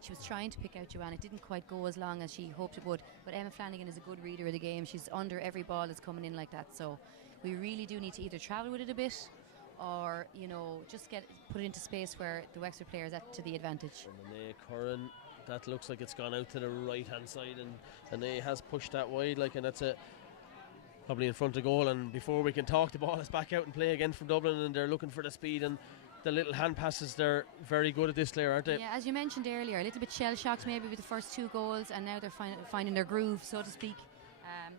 she was trying to pick out Joanne. It didn't quite go as long as she hoped it would, but Emma Flanagan is a good reader of the game. She's under every ball that's coming in like that, so we really do need to either travel with it a bit or, just put it into space where the Wexford players at to the advantage. And Curran, that looks like it's gone out to the right hand side, and Anae has pushed that wide, and that's probably in front of goal. And before we can talk, the ball is back out and play again from Dublin, and they're looking for the speed and the little hand passes. They're very good at this, Claire, aren't they? Yeah, as you mentioned earlier, a little bit shell shocked maybe with the first 2 goals, and now they're finding their groove, so to speak.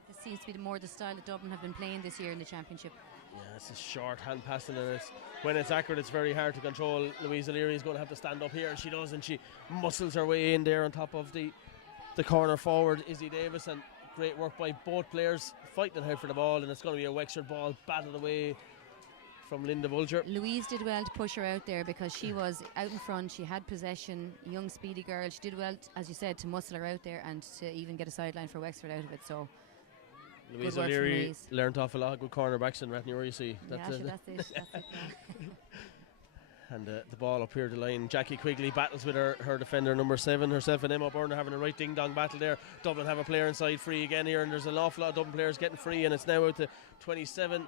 This seems to be more the style that Dublin have been playing this year in the championship. Yeah, it's a short hand passing, and when it's accurate, it's very hard to control. Louise O'Leary is going to have to stand up here, and she does, and she muscles her way in there on top of the corner forward, Izzy Davis, and great work by both players fighting hard for the ball, and it's going to be a Wexford ball batted away from Linda Vulture. Louise did well to push her out there because she was out in front, she had possession, young speedy girl. She did well, as you said, to muscle her out there and to even get a sideline for Wexford out of it. So Louise O'Leary learnt off a lot of good cornerbacks in Rathnure, you see. That's it. Yeah. And the ball up here the line. Jackie Quigley battles with her defender number 7. Herself and Emma Byrne are having a right ding-dong battle there. Dublin have a player inside free again here, and there's an awful lot of Dublin players getting free, and it's now out to 27.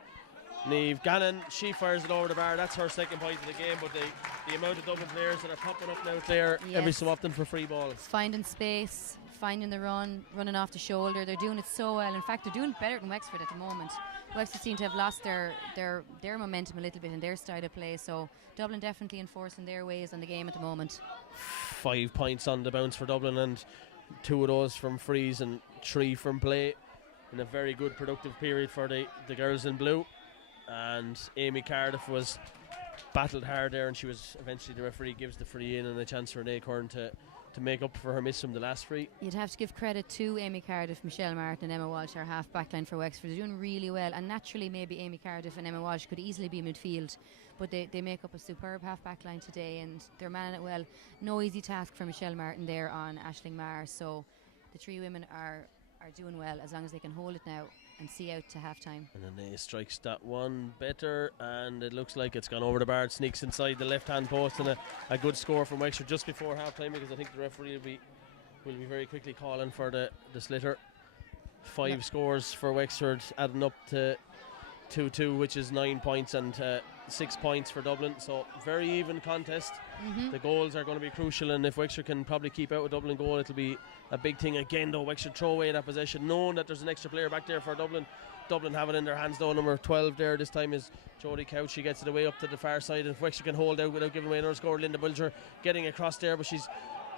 Niamh Gannon, she fires it over the bar. That's her second point of the game, but the amount of Dublin players that are popping up now there every so often for free balls. Finding space, finding the running off the shoulder. They're doing it so well. In fact, they're doing it better than Wexford at the moment. Wexford seem to have lost their momentum a little bit in their style of play, so Dublin definitely enforcing their ways on the game at the moment. 5 points on the bounce for Dublin, and 2 of those from frees and 3 from play in a very good productive period for the girls in blue. And Amy Cardiff was battled hard there, and she was eventually, the referee gives the free in and a chance for Anae Curran to make up for her miss from the last free. You'd have to give credit to Amy Cardiff, Michelle Martin and Emma Walsh, our half backline for Wexford. They're doing really well, and naturally maybe Amy Cardiff and Emma Walsh could easily be midfield, but they make up a superb half backline today, and they're manning it well. No easy task for Michelle Martin there on Aisling Marr, so the 3 women are doing well as long as they can hold it now and see out to half time. And then they strikes that one better, and it looks like it's gone over the bar. It sneaks inside the left hand post, and a good score from Wexford just before half time, because I think the referee will be very quickly calling for the sliotar. 5 scores for Wexford, adding up to 2-2, which is 9 points, and 6 points for Dublin. So very even contest. The goals are going to be crucial, and if Wexford can probably keep out a Dublin goal, it'll be a big thing again. Though Wexford throw away that possession, knowing that there's an extra player back there for Dublin. Dublin have it in their hands though. Number 12 there this time is Jodie Couch. She gets it away up to the far side, and if Wexford can hold out without giving away another score, Linda Bulger getting across there, but she's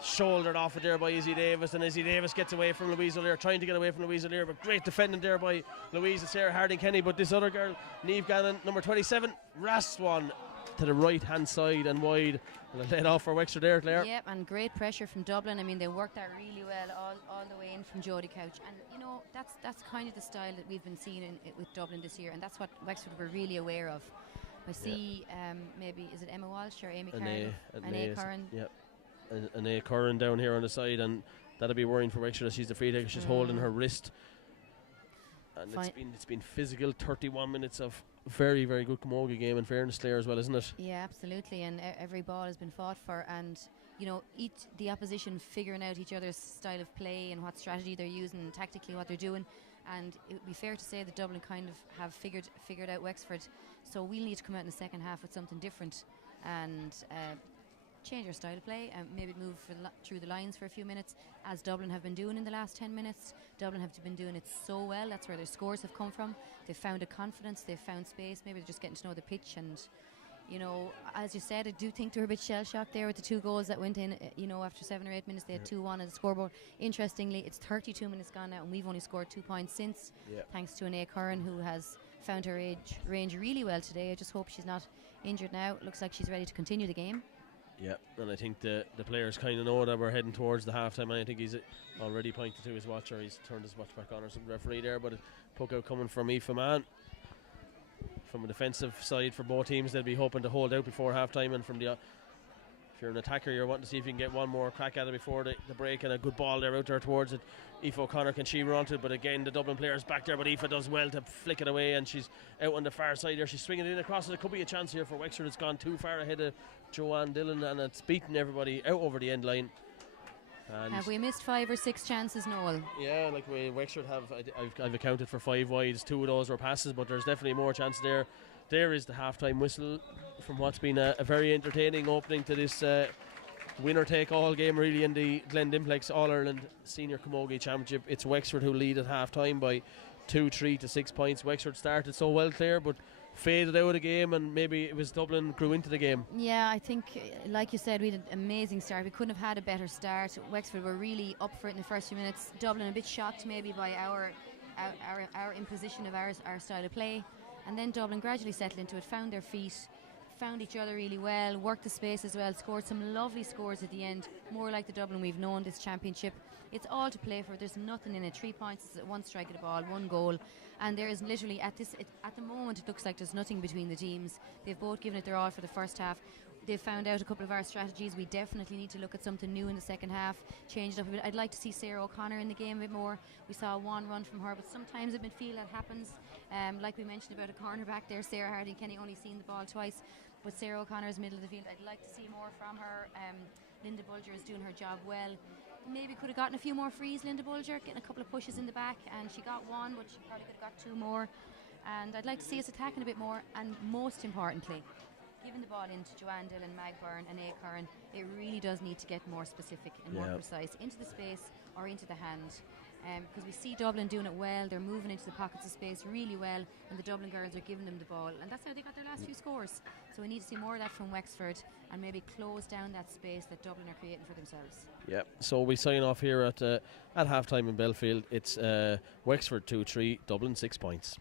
shouldered off it there by Izzy Davis, and Izzy Davis gets away from Louise O'Leary, trying to get away from Louise O'Leary, but great defending there by Louise and Sarah Harding-Kenny. But this other girl, Niamh Gannon, number 27, rasps one to the right hand side and wide, and a let off for Wexford there, Claire. Yep, and great pressure from Dublin. I mean, they worked that really well all the way in from Jodie Couch, and that's kind of the style that we've been seeing with Dublin this year, and that's what Wexford were really aware of. I see maybe, is it Emma Walsh or Amy Cardiff? Anae Curran. Yep. Anae Curran down here on the side, and that'll be worrying for Wexford as she's the free taker. She's holding her wrist, and it's been physical. 31 minutes of very, very good Camogie game, in fairness, Claire, as well, isn't it? Yeah, absolutely, and every ball has been fought for, and the opposition figuring out each other's style of play and what strategy they're using and tactically what they're doing. And it would be fair to say that Dublin kind of have figured out Wexford, so we'll need to come out in the second half with something different and change our style of play and maybe move through the lines for a few minutes, as Dublin have been doing in the last 10 minutes. Dublin have been doing it so well. That's where their scores have come from. They've found a confidence, they've found space. Maybe they're just getting to know the pitch, and as you said, I do think they were a bit shell-shocked there with the 2 goals that went in. After 7 or 8 minutes they had 2-1 on the scoreboard. Interestingly, it's 32 minutes gone now, and we've only scored 2 points since, thanks to Anae Curran, who has found her range really well today. I just hope she's not injured now. It looks like she's ready to continue the game. Yeah, and I think the players kind of know that we're heading towards the half-time, and I think he's already pointed to his watch, or he's turned his watch back on, or some referee there, but a poke out coming from Aoife Mann. From a defensive side for both teams, they'll be hoping to hold out before half-time, and from if you're an attacker, you're wanting to see if you can get one more crack at it before the break, and a good ball there out there towards it. Aoife O'Connor, can she run onto it? But again, the Dublin player's back there, but Aoife does well to flick it away, and she's out on the far side there. She's swinging it in across it. There could be a chance here for Wexford. It's gone too far ahead of Joanne Dillon, and it's beaten everybody out over the end line. And have we missed 5 or 6 chances, Noel? yeah, like Wexford have, I've accounted for 5 wides. 2 of those were passes, but there's definitely more chance there. There is the half-time whistle from what's been a very entertaining opening to this winner-take-all game, really, in the Glen Dimplex All-Ireland Senior Camogie Championship. It's Wexford who lead at half-time by 2-3 to 6 points. Wexford started so well, Claire, but faded out of the game, and maybe it was Dublin grew into the game. Yeah, I think, like you said, we had an amazing start. We couldn't have had a better start. Wexford were really up for it in the first few minutes. Dublin a bit shocked maybe by our imposition of our style of play. And then Dublin gradually settled into it, found their feet, found each other really well, worked the space as well, scored some lovely scores at the end, more like the Dublin we've known this championship. It's all to play for. There's nothing in it. 3 points, 1 strike at the ball, 1 goal, and there is literally at the moment it looks like there's nothing between the teams. They've both given it their all for the first half. They've found out a couple of our strategies. We definitely need to look at something new in the second half, change it up a bit. I'd like to see Sarah O'Connor in the game a bit more. We saw 1 run from her, but sometimes in midfield that happens. Like we mentioned about a cornerback there, Sarah Hardy Kenny only seen the ball twice, but Sarah O'Connor is middle of the field. I'd like to see more from her. Linda Bulger is doing her job well. Maybe could have gotten a few more frees, Linda Bulger, getting a couple of pushes in the back, and she got 1, but she probably could have got 2 more. And I'd like to see us attacking a bit more, and most importantly, giving the ball into Joanne Dillon, Mag Byrne and A. Curran. It really does need to get more specific and more precise into the space or into the hand. Because we see Dublin doing it well, they're moving into the pockets of space really well, and the Dublin girls are giving them the ball, and that's how they got their last few scores. So we need to see more of that from Wexford and maybe close down that space that Dublin are creating for themselves. Yeah, so we sign off here at half time in Belfield. It's Wexford 2-3, Dublin 6 points.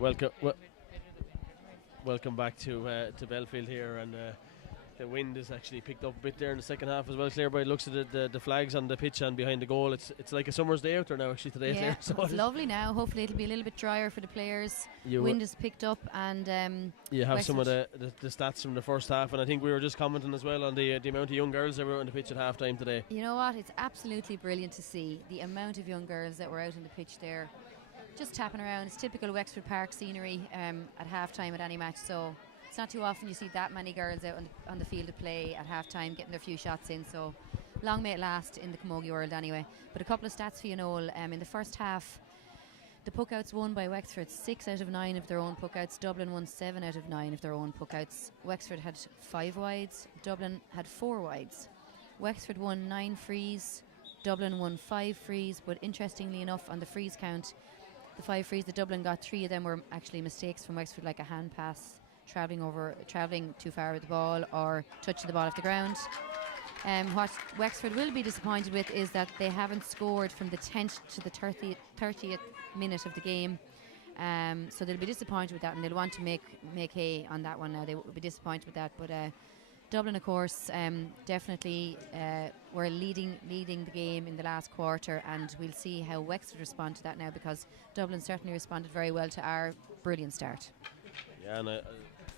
Welcome back to Belfield here, and the wind is actually picked up a bit there in the second half as well, Claire. By the looks of the flags on the pitch and behind the goal, it's like a summer's day out there now actually today. Yeah, Claire, so it's lovely now. Hopefully it'll be a little bit drier for the players. Wind is picked up, and you have some of the stats from the first half, and I think we were just commenting as well on the amount of young girls that were on the pitch at half time today. You know what, it's absolutely brilliant to see the amount of young girls that were out on the pitch there, just tapping around. It's typical Wexford Park scenery at half time at any match, so it's not too often you see that many girls out on the field of play at half time getting their few shots in, so long may it last in the Camogie world anyway. But a couple of stats for you, Noel. In the first half, the puckouts won by Wexford 6 out of 9 of their own puckouts. Dublin won 7 out of 9 of their own puckouts. Wexford had 5 wides, Dublin had 4 wides. Wexford won 9 frees, Dublin won 5 frees, but interestingly enough on the frees count, the 5 frees that Dublin got, 3 of them were actually mistakes from Wexford, like a hand pass, travelling too far with the ball, or touching the ball off the ground. What Wexford will be disappointed with is that they haven't scored from the 10th to the 30th minute of the game. So they'll be disappointed with that, and they'll want to make hay on that one now. They will be disappointed with that. But Dublin, of course, definitely were leading the game in the last quarter, and we'll see how Wexford respond to that now, because Dublin certainly responded very well to our brilliant start. Yeah, and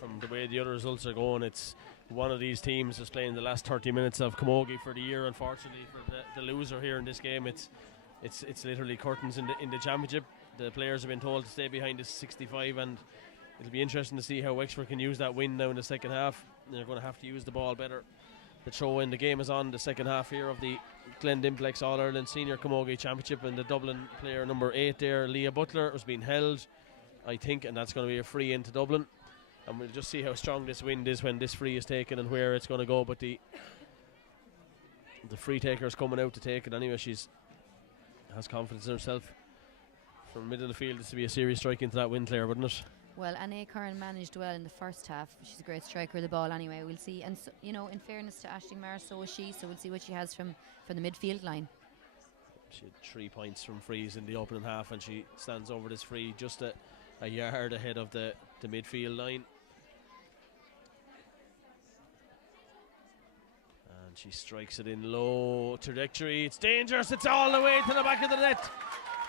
from the way the other results are going, it's one of these teams is playing the last 30 minutes of Camogie for the year. Unfortunately for the loser here in this game, it's literally curtains in the championship. The players have been told to stay behind the 65, and it'll be interesting to see how Wexford can use that win now in the second half. They're going to have to use the ball better. The throw in the game is on the second half here of the Glen Dimplex All-Ireland Senior Camogie Championship, and the Dublin player number 8 there, Leah Butler, was being held, I think, and that's going to be a free into Dublin. And we'll just see how strong this wind is when this free is taken and where it's going to go. But the free taker is coming out to take it anyway. She's has confidence in herself. From middle of the field, this will be a serious strike into that wind, Claire, wouldn't it? Well, Anne Curran managed well in the first half. She's a great striker of the ball anyway. We'll see. And, so, you know, in fairness to Aisling Maher, so is she. So we'll see what she has from the midfield line. She had 3 points from frees in the opening half, and she stands over this free just a yard ahead of the midfield line. And she strikes it in low trajectory. It's dangerous. It's all the way to the back of the net.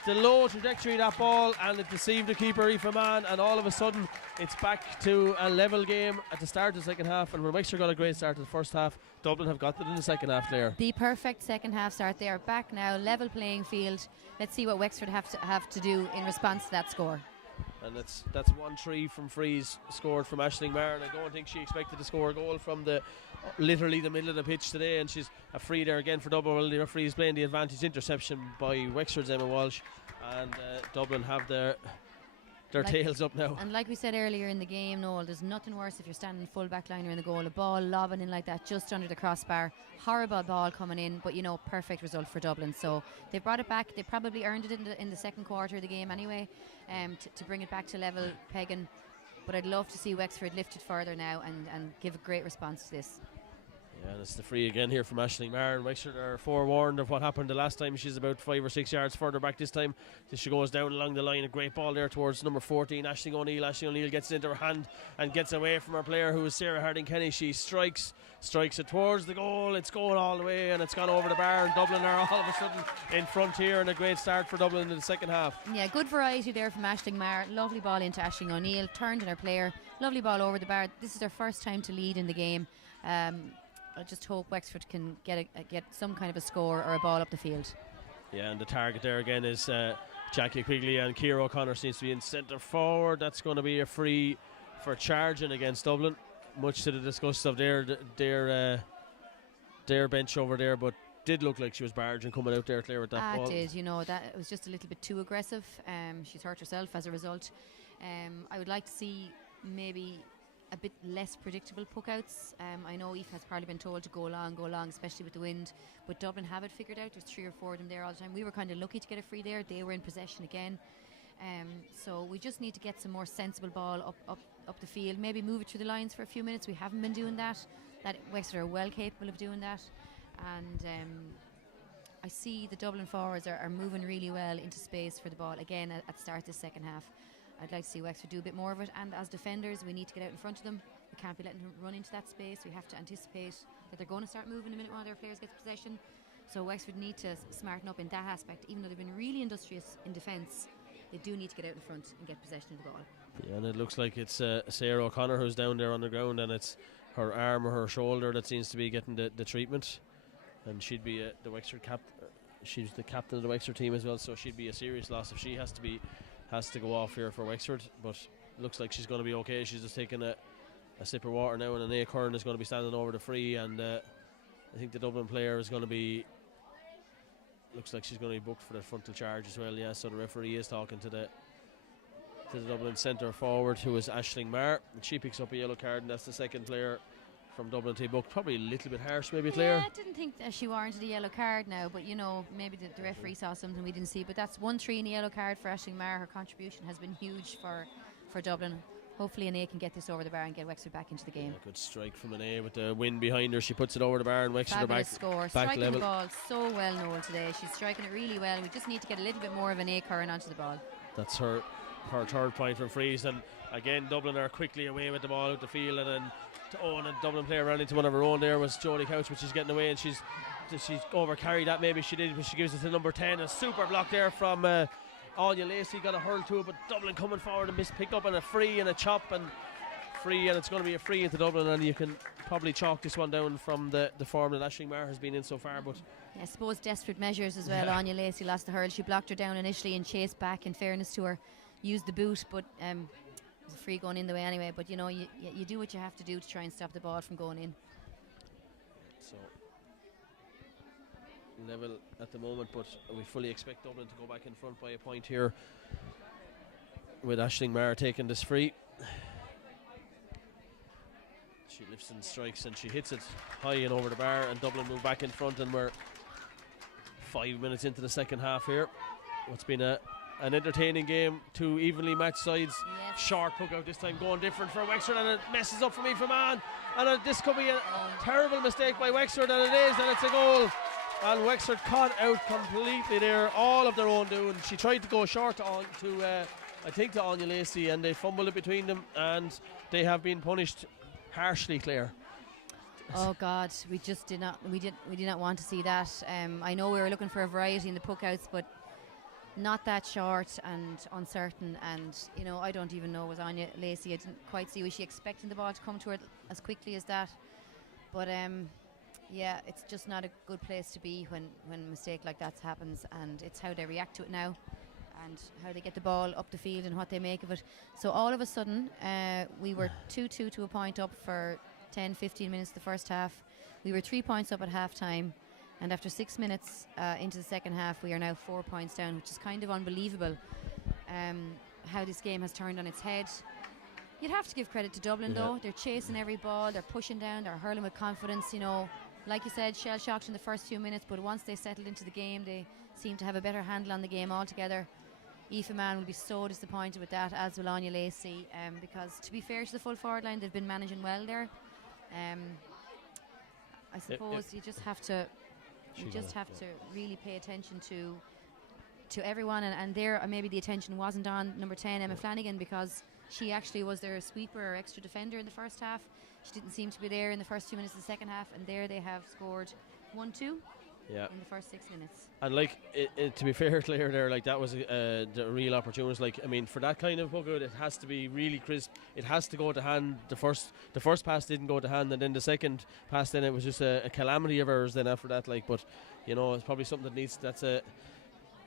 The low trajectory, that ball, and it deceived the keeper, Aoife Mann, and all of a sudden it's back to a level game at the start of the second half. And when Wexford got a great start to the first half, Dublin have got it in the second half there. The perfect second half start. They are back now, level playing field. Let's see what Wexford have to do in response to that score. And that's 1-3 from frees scored from Aisling Maher, and I don't think she expected to score a goal from literally the middle of the pitch today. And she's a free there again for Dublin. Well, the referee is playing the advantage. Interception by Wexford's Emma Walsh, and Dublin have their tails up now. And like we said earlier in the game, Noel, there's nothing worse if you're standing full back line or in the goal, a ball lobbing in like that just under the crossbar. Horrible ball coming in, but you know, perfect result for Dublin. So they brought it back. They probably earned it in the second quarter of the game anyway, to bring it back to level pegging. But I'd love to see Wexford lift it further now and give a great response to this. Yeah, and it's the free again here from Aisling Maher, and Wexford are forewarned of what happened the last time. She's about 5 or 6 yards further back this time. So she goes down along the line. A great ball there towards number 14, Aisling O'Neill. Aisling O'Neill gets it into her hand and gets away from her player, who is Sarah Harding-Kenny. She strikes it towards the goal. It's going all the way, and it's gone over the bar, and Dublin are all of a sudden in front here, and a great start for Dublin in the second half. Yeah, good variety there from Aisling Maher. Lovely ball into Aisling O'Neill, turned in her player. Lovely ball over the bar. This is their first time to lead in the game. I just hope Wexford can get some kind of a score or a ball up the field. Yeah, and the target there again is Jackie Quigley, and Ciara O'Connor seems to be in centre forward. That's going to be a free for charging against Dublin, much to the disgust of their bench over there, but did look like she was barging coming out there, Claire, with that ball. It did, you know, that it was just a little bit too aggressive. She's hurt herself as a result. I would like to see maybe a bit less predictable puckouts. I know Aoife has probably been told to go long, especially with the wind, but Dublin have it figured out. There's 3 or 4 of them there all the time. We were kind of lucky to get a free there. They were in possession again. So we just need to get some more sensible ball up the field, maybe move it through the lines for a few minutes. We haven't been doing that. That Wexford are well capable of doing that, and I see the Dublin forwards are moving really well into space for the ball again at the start of the second half. I'd like to see Wexford do a bit more of it, and as defenders we need to get out in front of them. We can't be letting them run into that space. We have to anticipate that they're going to start moving the minute one of their players gets possession. So Wexford need to smarten up in that aspect. Even though they've been really industrious in defence, they do need to get out in front and get possession of the ball. Yeah, and it looks like it's Sarah O'Connor who's down there on the ground, and it's her arm or her shoulder that seems to be getting the treatment. And she'd be the Wexford she's the captain of the Wexford team as well, so she'd be a serious loss if she has to go off here for Wexford. But looks like she's going to be okay. She's just taking a sip of water now, and Anae Curran is going to be standing over the free, and I think the Dublin player is going to be, looks like she's going to be booked for the frontal charge as well. Yeah, so the referee is talking to the Dublin centre forward, who is Aisling Marr, and she picks up a yellow card, and that's the second player from Dublin to be booked. Probably a little bit harsh, maybe, Claire. Yeah, I didn't think that she warranted a yellow card now, but maybe the referee saw something we didn't see. But that's 1-3 in the yellow card for Aisling Marr. Her contribution has been huge for Dublin. Hopefully Anae can get this over the bar and get Wexford back into the game. Yeah, good strike from Anae with the wind behind her. She puts it over the bar, and Wexford are back. Score. Striking level. The ball so well, Noel, today. She's striking it really well. We just need to get a little bit more of Anae Curran onto the ball. That's her third point from frees, and again Dublin are quickly away with the ball out the field, and then and a Dublin player ran into one of her own there was Jodie Couch, but she's getting away, and she's over carried that, maybe she did, but she gives it to number 10. A super block there from Anya Lacey, got a hurl to it, but Dublin coming forward and pick up on a free and a chop and free, and it's going to be a free into Dublin, and you can probably chalk this one down from the form that Aisling Marr has been in so far. But I suppose desperate measures as well. Anya Lacey lost the hurl. She blocked her down initially and chased back, in fairness to her, used the boot, but it was a free going in the way anyway. But you do what you have to do to try and stop the ball from going in. So level at the moment, but we fully expect Dublin to go back in front by a point here, with Aisling Marr taking this free. She lifts and strikes, and she hits it high and over the bar, and Dublin move back in front, and we're 5 minutes into the second half here. What's been an entertaining game, two evenly matched sides. Yes. Short puck out this time, going different for Wexford, and it messes up for me from Anne, and this could be a terrible mistake by Wexford, and it is, and it's a goal. And Wexford caught out completely there, all of their own doing. She tried to go short to Anya Lacey, and they fumbled it between them, and they have been punished harshly, Claire. Oh God, we did not want to see that. I know we were looking for a variety in the puck outs, but not that short and uncertain. And I don't even know, was Anya Lacey, I didn't quite see, was she expecting the ball to come to her as quickly as that? But yeah, it's just not a good place to be when a mistake like that happens, and it's how they react to it now and how they get the ball up the field and what they make of it. So all of a sudden we were 2-2 to a point up for 10-15 minutes the first half. We were 3 points up at half time, and after 6 minutes into the second half we are now 4 points down, which is kind of unbelievable how this game has turned on its head. You'd have to give credit to Dublin though. They're chasing every ball, they're pushing down, they're hurling with confidence. Like you said, shell-shocked in the first few minutes, but once they settled into the game, they seem to have a better handle on the game altogether. Aoife Mann will be so disappointed with that, as will Anya Lacey, because to be fair to the full forward line, they've been managing well there. I suppose you just have to really pay attention to everyone, and there maybe the attention wasn't on number 10 Emma Flanagan, because she actually was their sweeper or extra defender in the first half. She didn't seem to be there in the first few minutes of the second half, and there they have scored 1-2 in the first 6 minutes. And to be fair, Claire, there, that was the real opportunity. For that kind of puck out, it has to be really crisp. It has to go to hand. The first pass didn't go to hand, and then the second pass, then it was just a calamity of errors. Then after that, but it's probably something that needs.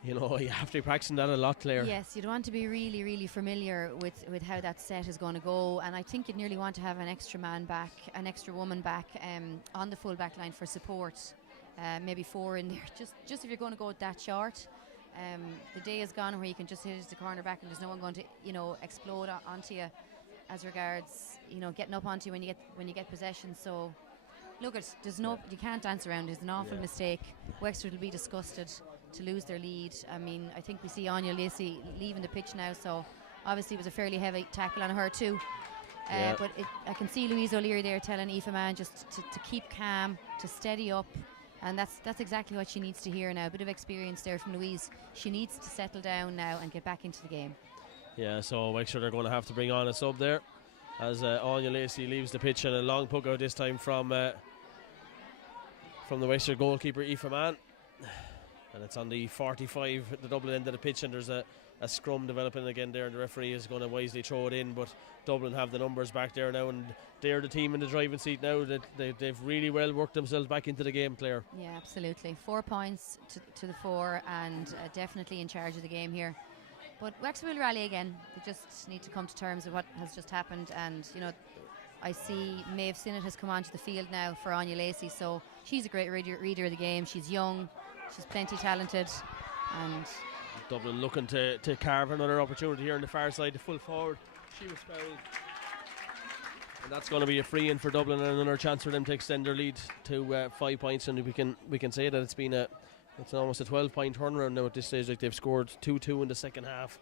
You have to be practicing that a lot, Claire. Yes, you'd want to be really, really familiar with how that set is going to go, and I think you'd nearly want to have an extra man back, an extra woman back on the full back line for support. Maybe 4 in there, just if you're going to go that short. The day is gone where you can just hit it to the corner back and there's no one going to explode onto you as regards getting up onto you when you get possession. So look, you can't dance around it. It's an awful mistake. Wexford will be disgusted to lose their lead. I think we see Anya Lacey leaving the pitch now, so obviously it was a fairly heavy tackle on her too. But I can see Louise O'Leary there telling Aoife Mann just to keep calm, to steady up. And that's exactly what she needs to hear now. A bit of experience there from Louise. She needs to settle down now and get back into the game. Yeah, so Wexford are going to have to bring on a sub there as Anya Lacey leaves the pitch, and a long puck out this time from the Wexford goalkeeper Aoife Mann, and it's on the 45 at the Dublin end of the pitch, and there's a scrum developing again there, and the referee is going to wisely throw it in, but Dublin have the numbers back there now, and they're the team in the driving seat now. That they've really well worked themselves back into the game, Claire. Yeah, absolutely. 4 points to the 4, and definitely in charge of the game here. But Wexford will rally again. They just need to come to terms with what has just happened, and I see Maeve Sinnott has come onto the field now for Anya Lacey, so she's a great reader of the game. She's young, she's plenty talented, and Dublin looking to carve another opportunity here on the far side, the full forward. She was fouled, and that's going to be a free in for Dublin, and another chance for them to extend their lead to 5 points. And we can say that it's almost a 12-point turnaround now at this stage. Like, they've scored 2-2 in the second half.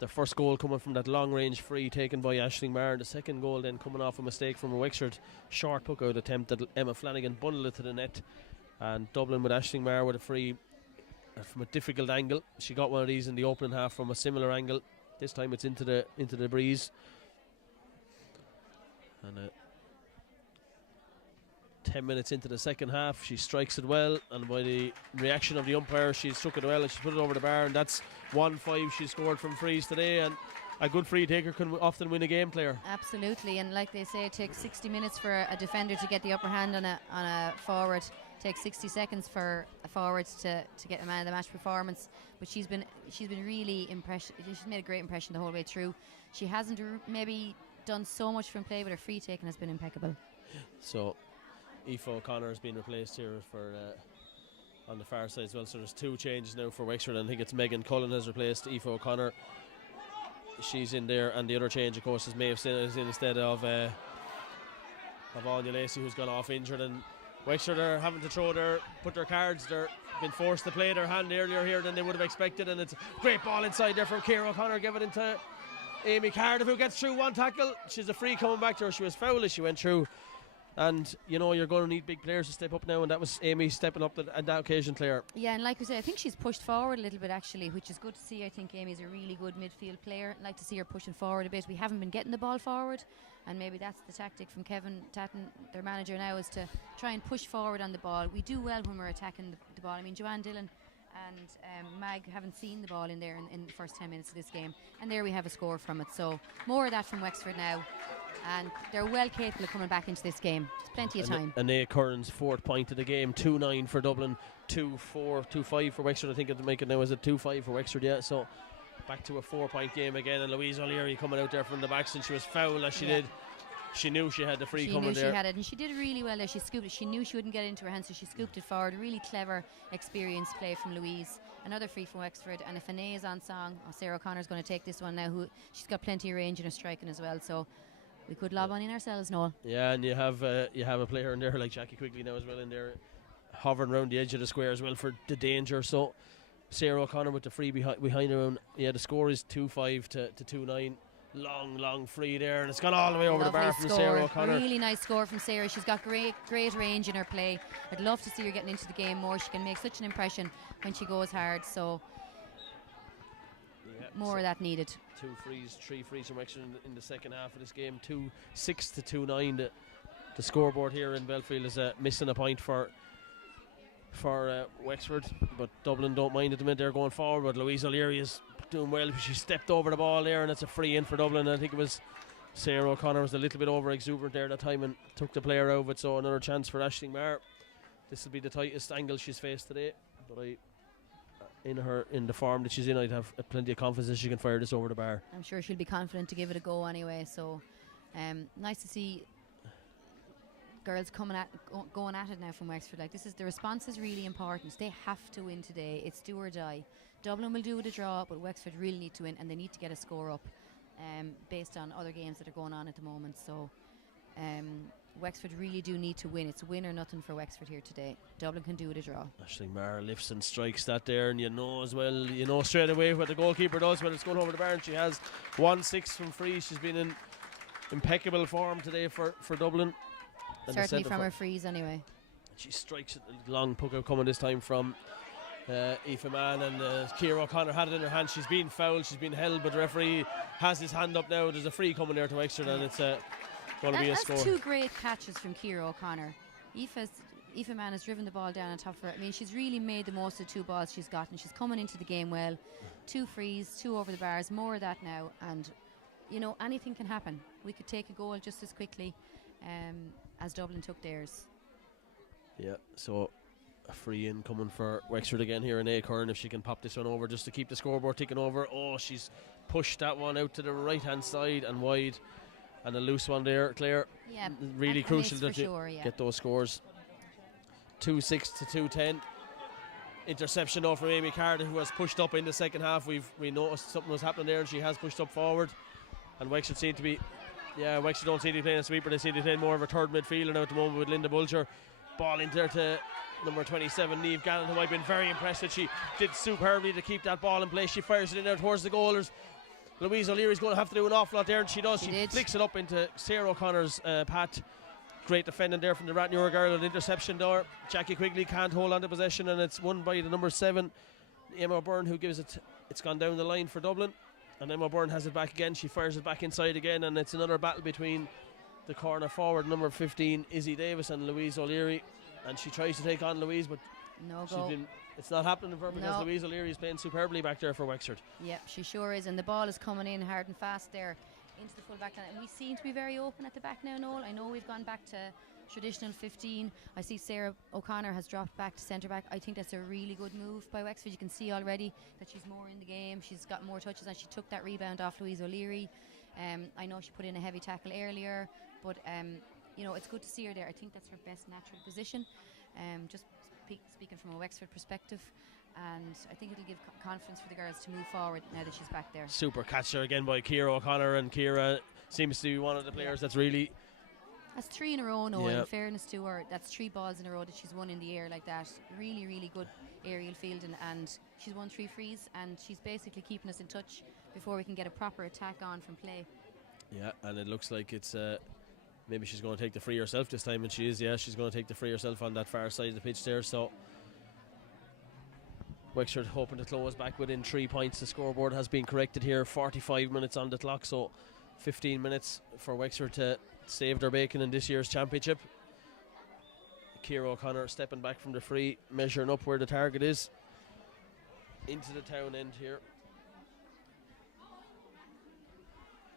Their first goal coming from that long-range free taken by Aisling Maher, and the second goal then coming off a mistake from a Wexford short puck-out attempt that Emma Flanagan bundled it to the net. And Dublin with Aisling Maher with a free from a difficult angle. She got one of these in the opening half from a similar angle. This time it's into the breeze. And 10 minutes into the second half, she strikes it well, and by the reaction of the umpire, she struck it well and she put it over the bar, and that's 1-5 she scored from frees today. And a good free taker can often win a game, Claire. Absolutely, and like they say, it takes 60 minutes for a defender to get the upper hand on a forward. It takes 60 seconds for a forward to get a man of the match performance. But she's been really impressive. She's made a great impression the whole way through. She hasn't maybe done so much from play, but her free taking has been impeccable. So Aoife O'Connor has been replaced here for on the far side as well. So there's 2 changes now for Wexford, and I think it's Megan Cullen has replaced Aoife O'Connor. She's in there, and the other change, of course, is Maeve Sinnott is in instead of Anya Lacey, who's gone off injured. And Wexford are having to put their cards. They're been forced to play their hand earlier here than they would have expected, and it's a great ball inside there from Ciara O'Connor. Give it into Amy Cardiff, who gets through one tackle. She's a free coming back to her. She was foul as she went through. And you're going to need big players to step up now, and that was Amy stepping up on that occasion, Claire. Yeah, and like we said, I think she's pushed forward a little bit actually, which is good to see. I think Amy's a really good midfield player. I'd like to see her pushing forward a bit. We haven't been getting the ball forward, and maybe that's the tactic from Kevin Tatton, their manager now, is to try and push forward on the ball. We do well when we're attacking the ball. I mean, Joanne Dillon and Mag haven't seen the ball in there in the first 10 minutes of this game, and there we have a score from it. So more of that from Wexford now, and they're well capable of coming back into this game. There's plenty of time. Anae Curran's 4th point of the game, 2-9 for Dublin, 2-4, 2-5 for Wexford. I think it'll make it now, is it 2-5 for Wexford? Yeah, so back to a 4-point game again, and Louise O'Leary coming out there from the back, since she was fouled as she did. She knew she had the free coming there. She had it, and she did really well there. She scooped it. She knew she wouldn't get it into her hands, so she scooped it forward. Really clever, experienced play from Louise. Another free from Wexford, and if Anae is on song, Sarah O'Connor's going to take this one now. She's got plenty of range in her striking as well, so we could lob on in ourselves, Noel. Yeah, and you have a player in there like Jackie Quigley now as well in there, hovering around the edge of the square as well for the danger. So Sarah O'Connor with the free behind her own. Yeah, the score is 2-5 to 2-9. Long free there, and it's gone all the way over the bar from Sarah O'Connor. Really nice score from Sarah. She's got great range in her play. I'd love to see her getting into the game more. She can make such an impression when she goes hard, so more of that needed. 3 frees from Wexford in the second half of this game. 6 to 2-9. The scoreboard here in Belfield is missing a point for Wexford, but Dublin don't mind at the minute. They're going forward, but Louise O'Leary is doing well. She stepped over the ball there, and it's a free in for Dublin. I think it was Sarah O'Connor was a little bit over exuberant there that time and took the player out of it. So another chance for Aisling Maher. This will be the tightest angle she's faced today, but in the form that she's in, I'd have plenty of confidence that she can fire this over the bar. I'm sure she'll be confident to give it a go anyway. So nice to see girls going at it now from Wexford. Like, the response is really important. They have to win today. It's do or die. Dublin will do with a draw, but Wexford really need to win, and they need to get a score up based on other games that are going on at the moment. So Wexford really do need to win. It's win or nothing for Wexford here today. Dublin can do with a draw. Aisling Maher lifts and strikes that there, and you know straight away what the goalkeeper does when it's going over the bar, and she has 1-6 from free. She's been in impeccable form today for Dublin. Certainly from her frees anyway. She strikes it, a long puck out coming this time from Aoife Mann, and Ciara O'Connor had it in her hand. She's been fouled, she's been held, but the referee has his hand up now. There's a free coming there to Wexford, and it's going to be a score. That's two great catches from Ciara O'Connor. Aoife Mann has driven the ball down on top of her. I mean, she's really made the most of the 2 balls she's gotten. She's coming into the game well. 2 frees, 2 over the bars, more of that now, and you know, anything can happen. We could take a goal just as quickly as Dublin took theirs. Yeah, so a free in coming for Wexford again here in Acorn, if she can pop this one over just to keep the scoreboard ticking over. Oh, she's pushed that one out to the right hand side and wide, and a loose one there, Claire. Yeah, really crucial to get those scores. 2-6 to 2-10. Interception though from Amy Carter, who has pushed up in the second half. We noticed something was happening there, and she has pushed up forward, and Wexford seem to be Wexford don't seem to be playing a sweeper. They seem to be playing more of a third midfielder now at the moment with Linda Bulger. Ball in there to number 27, Niamh Gannon, who I've been very impressed with. She did superbly to keep that ball in place. She fires it in there towards the goalers. Louise O'Leary's going to have to do an awful lot there, and she does. She flicks it up into Sarah O'Connor's path. Great defending there from the Ratnure girl. An interception there. Jackie Quigley can't hold on to possession, and it's won by the number 7, Emma Byrne, who gives it. It's gone down the line for Dublin, and Emma Byrne has it back again. She fires it back inside again, and it's another battle between the corner forward, number 15, Izzy Davis, and Louise O'Leary. And she tries to take on Louise, but it's not happening for her because Louise O'Leary is playing superbly back there for Wexford. Yep, she sure is, and the ball is coming in hard and fast there into the full back line, and we seem to be very open at the back now, Noel. I know we've gone back to traditional 15. I see Sarah O'Connor has dropped back to centre back. I think that's a really good move by Wexford. You can see already that she's more in the game. She's got more touches, and she took that rebound off Louise O'Leary. I know she put in a heavy tackle earlier, but you know, it's good to see her there. I think that's her best natural position, just speaking from a Wexford perspective, and I think it'll give confidence for the girls to move forward now that she's back there. Super catch there again by Ciara O'Connor, and Ciara seems to be one of the players that's really... That's 3 in a row, no. In fairness to her, that's 3 balls in a row that she's won in the air like that. Really, really good aerial fielding, and she's won 3 frees, and she's basically keeping us in touch before we can get a proper attack on from play. Yeah, and it looks like it's maybe she's going to take the free herself this time, and she is. Yeah, she's going to take the free herself on that far side of the pitch there. So Wexford hoping to close back within 3 points. The scoreboard has been corrected here. 45 minutes on the clock, so 15 minutes for Wexford to save their bacon in this year's championship. Ciara O'Connor stepping back from the free, measuring up where the target is into the town end here.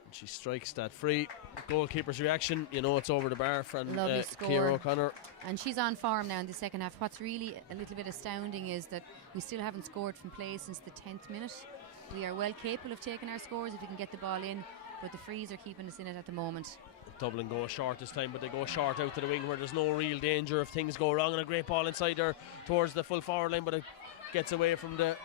And she strikes that free. Goalkeeper's reaction, you know, it's over the bar from Ciara O'Connor. And she's on form now in the second half. What's really a little bit astounding is that we still haven't scored from play since the 10th minute. We are well capable of taking our scores if we can get the ball in, but the frees are keeping us in it at the moment. Dublin go short this time, but they go short out to the wing where there's no real danger if things go wrong, and a great ball inside there towards the full forward line, but it gets away from the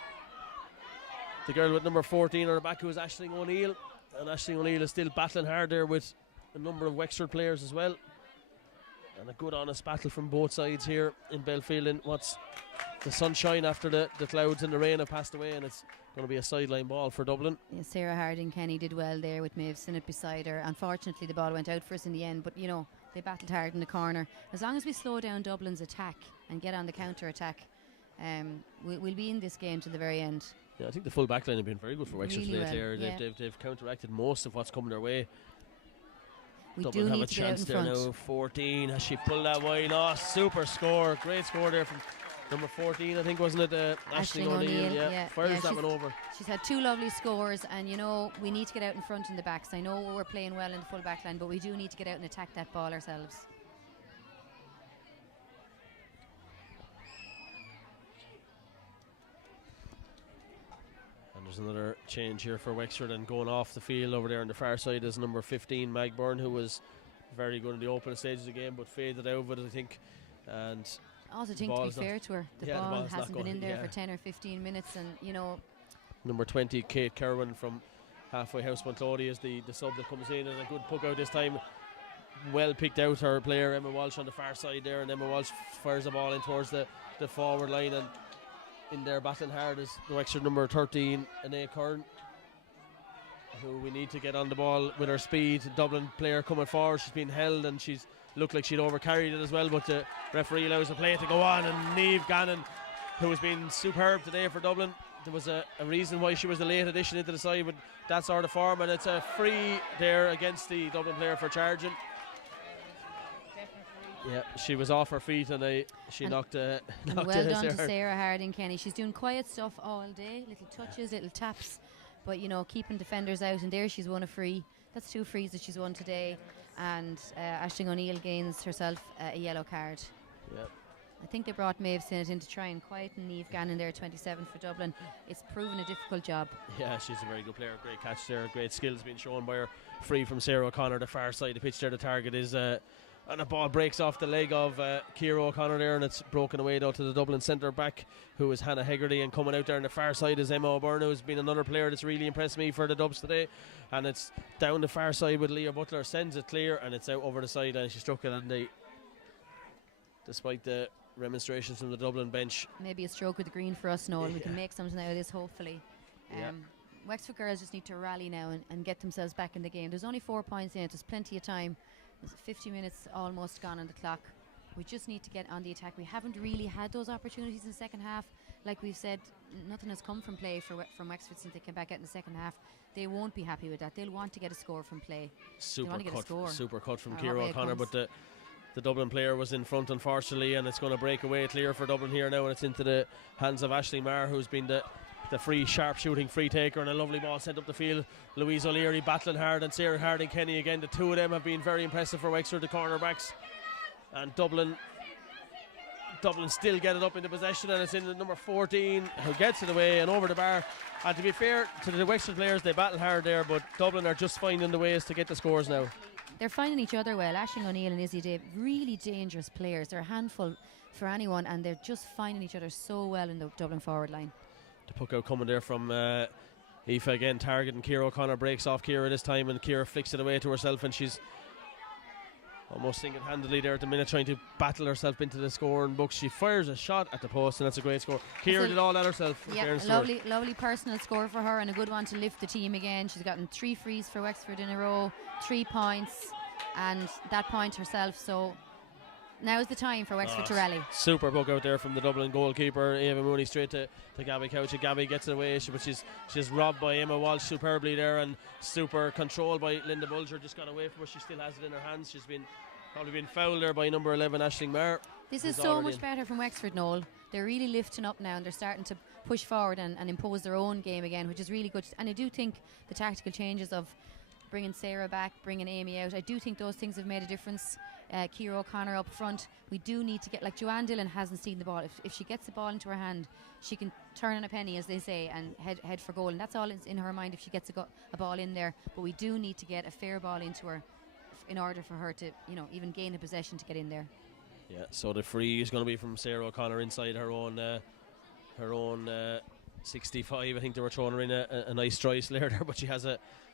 girl with number 14 on her back, who is Aisling O'Neill, and Aisling O'Neill is still battling hard there with a number of Wexford players as well, and a good honest battle from both sides here in Belfield. And what's the sunshine after the clouds and the rain have passed away, and it's going to be a sideline ball for Dublin. Yeah, Sarah Harding-Kenny did well there with Maeve Sinnott beside her. Unfortunately, the ball went out for us in the end, but you know, they battled hard in the corner. As long as we slow down Dublin's attack and get on the counter-attack, we'll be in this game to the very end. Yeah, I think the full back line have been very good for Wexford really today. Well, yeah. They've counteracted most of what's coming their way. We Dublin do have need a to get out chance in there front. now. 14, has she pulled that wide? Oh, super score. Great score there from number 14, I think, wasn't it? Aisling O'Neill. Yeah. Fires that one over. She's had 2 lovely scores, and you know, we need to get out in front in the backs. I know we're playing well in the full back line, but we do need to get out and attack that ball ourselves. And there's another change here for Wexford, and going off the field over there on the far side is number 15, Mag Byrne, who was very good in the opening stages of the game but faded out of it, I think. And I also think, to be fair to her, the ball hasn't been in there for 10 or 15 minutes, and you know, number 20, Kate Kerwin from halfway house Montlody is the sub that comes in, and a good puck out this time. Well picked out, her player Emma Walsh on the far side there, and Emma Walsh fires the ball in towards the forward line, and in there battling hard is the Wexford number 13, Anae Kern, who we need to get on the ball with her speed. Dublin player coming forward, she's been held, and she's looked like she'd overcarried it as well, but the referee allows the play to go on, and Niamh Gannon who has been superb today for Dublin. There was a reason why she was the late addition into the side with that sort of form, and it's a free there against the Dublin player for charging. Yeah, she was off her feet and she knocked well done to Sarah Harding-Kenny. She's doing quiet stuff all day, little touches, little taps, but keeping defenders out, and there she's won a free. That's 2 frees that she's won today, and Aisling O'Neill gains herself a yellow card. Yep. I think they brought Maeve Sinnott in to try and quieten Niamh Gannon there, 27 for Dublin. It's proven a difficult job. Yeah, she's a very good player. Great catch there. Great skills being shown by her. Free from Sarah O'Connor, the far side of the pitch there. The target is and the ball breaks off the leg of Ciara O'Connor there, and it's broken away though to the Dublin centre back, who is Hannah Hegarty, and coming out there on the far side is Emma O'Byrne, who's been another player that's really impressed me for the Dubs today. And it's down the far side with Leah Butler, sends it clear, and it's out over the side, and she struck it on despite the remonstrations from the Dublin bench. Maybe a stroke of the green for us, Noel. We can make something out of this, hopefully. Wexford girls just need to rally now and get themselves back in the game. There's only 4 points in it. There's plenty of time. There's 50 minutes almost gone on the clock. We just need to get on the attack. We haven't really had those opportunities in the second half. Like we've said, nothing has come from play from Wexford since they came back out in the second half. They won't be happy with that. They'll want to get a score from play. Super cut from Ciara O'Connor, but the Dublin player was in front, unfortunately, and it's going to break away clear for Dublin here now, and it's into the hands of Aisling Maher, who's been the free sharp shooting free taker, and a lovely ball sent up the field. Louise O'Leary battling hard, and Sarah Harding-Kenny again. The two of them have been very impressive for Wexford, the cornerbacks. And Dublin still get it up into possession, and it's in the number 14 who gets it away and over the bar. And to be fair to the Wexford players, they battle hard there, but Dublin are just finding the ways to get the scores now. They're finding each other well. Aisling O'Neill and Izzy Dave, really dangerous players. They're a handful for anyone, and they're just finding each other so well in the Dublin forward line. The puck out coming there from Aoife again, targeting Ciara O'Connor, breaks off Ciara this time, and Ciara flicks it away to herself, and she's almost single-handedly there at the minute trying to battle herself into the scoring book. She fires a shot at the post, and that's a great score. Ciara did all that herself. Yeah, lovely personal score for her, and a good one to lift the team again. She's gotten 3 frees for Wexford in a row, 3 points, and that point herself. So now's the time for Wexford to rally. Super puck out there from the Dublin goalkeeper, Ava Mooney, straight to Gabby Couch. Gabby gets it away, but she's robbed by Emma Walsh superbly there, and super controlled by Linda Bulger. Just gone away from her. She still has it in her hands. She's probably been fouled there by number 11, Aisling Maher. This is so much better from Wexford, Noel. They're really lifting up now, and they're starting to push forward and impose their own game again, which is really good. And I do think the tactical changes of bringing Sarah back, bringing Amy out, I do think those things have made a difference. Ciara O'Connor up front, we do need to get, like Joanne Dillon hasn't seen the ball. If she gets the ball into her hand, she can turn on a penny, as they say, and head for goal, and that's all in her mind if she gets a ball in there. But we do need to get a fair ball into her in order for her to even gain a possession to get in there. Yeah, so the free is going to be from Sarah O'Connor inside her own 65. I think they were throwing her in a nice try slayer there, but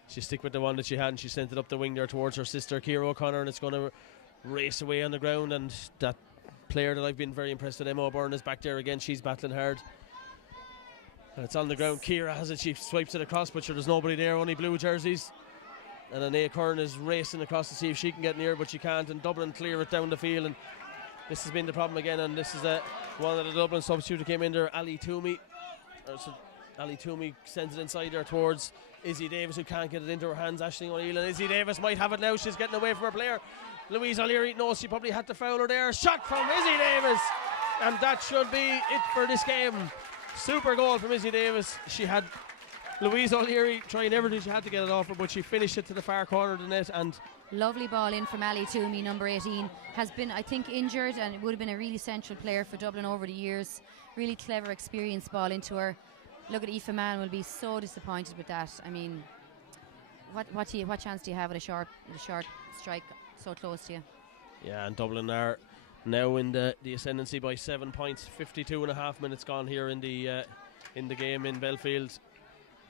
she stick with the one that she had, and she sent it up the wing there towards her sister Ciara O'Connor, and it's going to race away on the ground. And that player that I've been very impressed with, Emma O'Byrne, is back there again. She's battling hard, and it's on the ground. Ciara has it, she swipes it across, but sure, there's nobody there, only blue jerseys. And Anea Curran is racing across to see if she can get near, but she can't, and Dublin clear it down the field. And this has been the problem again, and this is one of the Dublin substitutes who came in there, Ali Toomey. Ali Toomey sends it inside there towards Izzy Davis, who can't get it into her hands. Aisling O'Neill, and Izzy Davis might have it now. She's getting away from her player. Louise O'Leary knows she probably had to foul her there. Shot from Izzy Davis, and that should be it for this game. Super goal from Izzy Davis. She had Louise O'Leary trying everything she had to get it off her, but she finished it to the far corner of the net. And lovely ball in from Ali Toomey, number 18. Has been, I think, injured, and it would have been a really central player for Dublin over the years. Really clever, experienced ball into her. Look at Aoife Mann will be so disappointed with that. I mean, what chance do you have at a short strike so close to you? Yeah, and Dublin are now in the ascendancy by 7 points. 52.5 minutes gone here in the game in Belfield.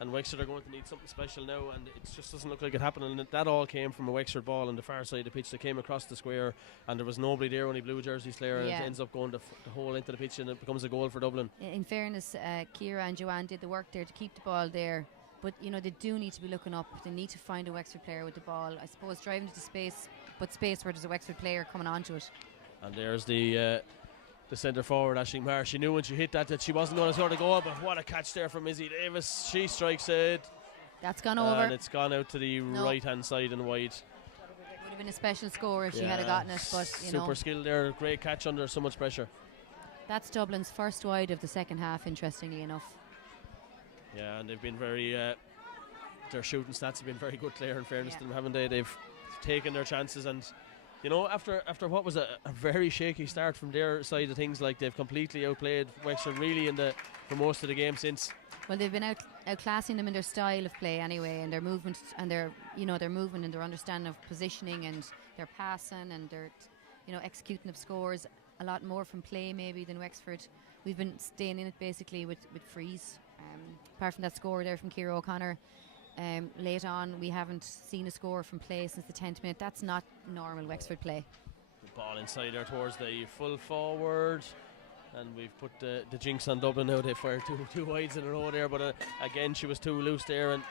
And Wexford are going to need something special now, and it just doesn't look like it happening. And that all came from a Wexford ball on the far side of the pitch that came across the square, and there was nobody there, only blue jersey slayer, and it ends up going the hole into the pitch, and it becomes a goal for Dublin. In fairness, Ciara and Joanne did the work there to keep the ball there, but they do need to be looking up. They need to find a Wexford player with the ball, I suppose, driving into space, but space where there's a Wexford player coming onto it. And there's the the centre forward, Aisling Maher. She knew when she hit that she wasn't going to sort of go, but what a catch there from Izzy Davis. She strikes it. That's gone over. And it's gone out to the right hand side and wide. Would have been a special score if she had gotten it, but super skill there. Great catch under so much pressure. That's Dublin's first wide of the second half, interestingly enough. Yeah, and they've been very their shooting stats have been very good, Claire, in fairness to them, haven't they? They've taken their chances, and after what was a very shaky start from their side of things, like they've completely outplayed Wexford really for most of the game since. Well, they've been outclassing them in their style of play anyway, and their movement and their movement and their understanding of positioning and their passing and their executing of scores a lot more from play maybe than Wexford. We've been staying in it basically with frees. Apart from that score there from Ciara O'Connor, late on we haven't seen a score from play since the 10th minute. That's not normal Wexford play. The ball inside there towards the full forward, and we've put the jinx on Dublin now. They fired two wides in a row there, but again she was too loose there, and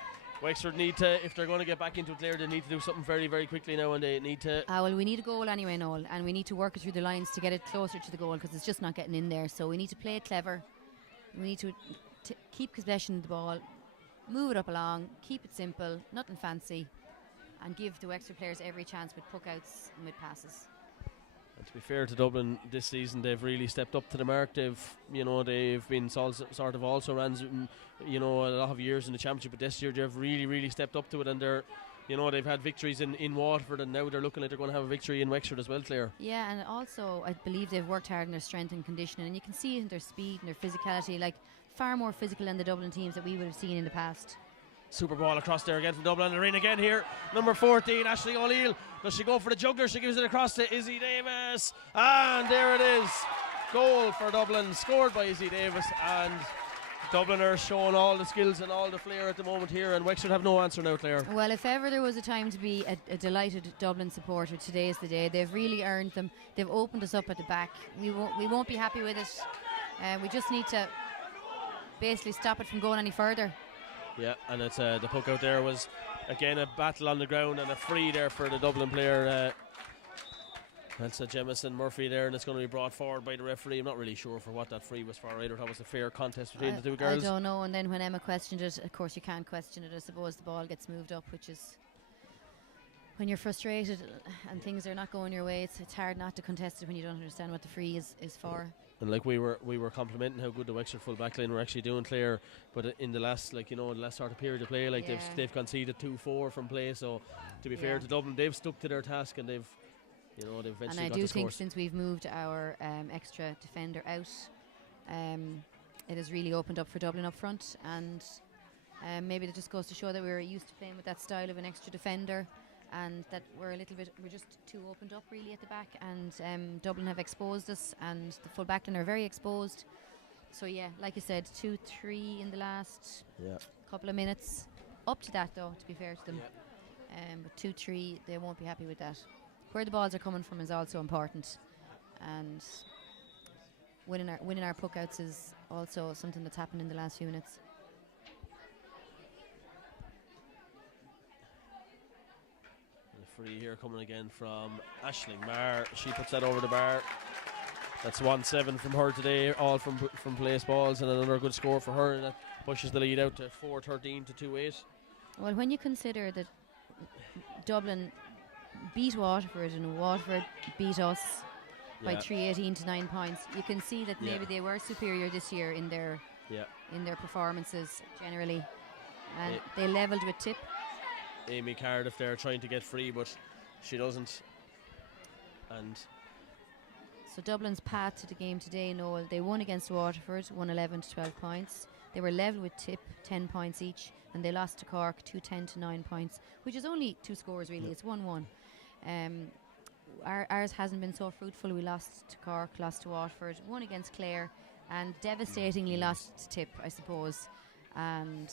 Wexford need to, if they're going to get back into it there, they need to do something very, very quickly now, and they need to... well, we need a goal anyway, Noel, and we need to work it through the lines to get it closer to the goal, because it's just not getting in there. So we need to play it clever. We need to keep possession of the ball, move it up along, keep it simple, nothing fancy, and give the Wexford players every chance with puck-outs and with passes. And to be fair to Dublin this season, they've really stepped up to the mark. They've been sort of also ran a lot of years in the championship, but this year they've really, really stepped up to it, and they've had victories in Waterford, and now they're looking like they're going to have a victory in Wexford as well, Claire. Yeah, and also I believe they've worked hard in their strength and conditioning, and you can see it in their speed and their physicality, like far more physical than the Dublin teams that we would have seen in the past. Super ball across there again from Dublin. They're in again here. Number 14, Aisling O'Neill. Does she go for the juggler? She gives it across to Izzy Davis. And there it is. Goal for Dublin, scored by Izzy Davis. And Dublin are showing all the skills and all the flair at the moment here. And Wexford have no answer now, Claire. Well, if ever there was a time to be a delighted Dublin supporter, today is the day. They've really earned them. They've opened us up at the back. We won't be happy with it. We just need to basically stop it from going any further. Yeah, and it's the puck out there was again a battle on the ground and a free there for the Dublin player. That's Jemison Murphy there, and it's going to be brought forward by the referee. I'm not really sure for what that free was for either. That was a fair contest between the two girls. I don't know, and then when Emma questioned it, of course you can't question it. I suppose the ball gets moved up, which is when you're frustrated and things are not going your way, it's hard not to contest it when you don't understand what the free is for. And like we were complimenting how good the Wexford full back line were actually doing, Claire, but in the last the last sort of period of play, they've conceded 2-4 from play. So to be fair to Dublin, they've stuck to their task, and they've eventually got the scores. And I do think since we've moved our extra defender out, it has really opened up for Dublin up front, and maybe that just goes to show that we're used to playing with that style of an extra defender, and that we're just too opened up really at the back, and Dublin have exposed us, and the full back line are very exposed. So yeah, like you said, 2-3 in the last couple of minutes. Up to that though, to be fair to them. But 2-3, they won't be happy with that. Where the balls are coming from is also important, and winning our puck outs is also something that's happened in the last few minutes. Free here coming again from Aisling Maher. She puts that over the bar. That's 1-7 from her today, all from place balls, and another good score for her, and that pushes the lead out to 4-13 to 2-8. Well, when you consider that Dublin beat Waterford and Waterford beat us by 3-18 to 9 points, you can see that maybe they were superior this year in their performances generally, and they levelled with Tip. Amy Cardiff there trying to get free, but she doesn't. And so Dublin's path to the game today, Noel, they won against Waterford, won 11 to 12 points. They were level with Tip, 10 points each, and they lost to Cork, 2-10 to 9 points, which is only 2 scores really. It's 1-1. Ours hasn't been so fruitful. We lost to Cork, lost to Waterford, won against Clare, and devastatingly lost to Tip, I suppose. And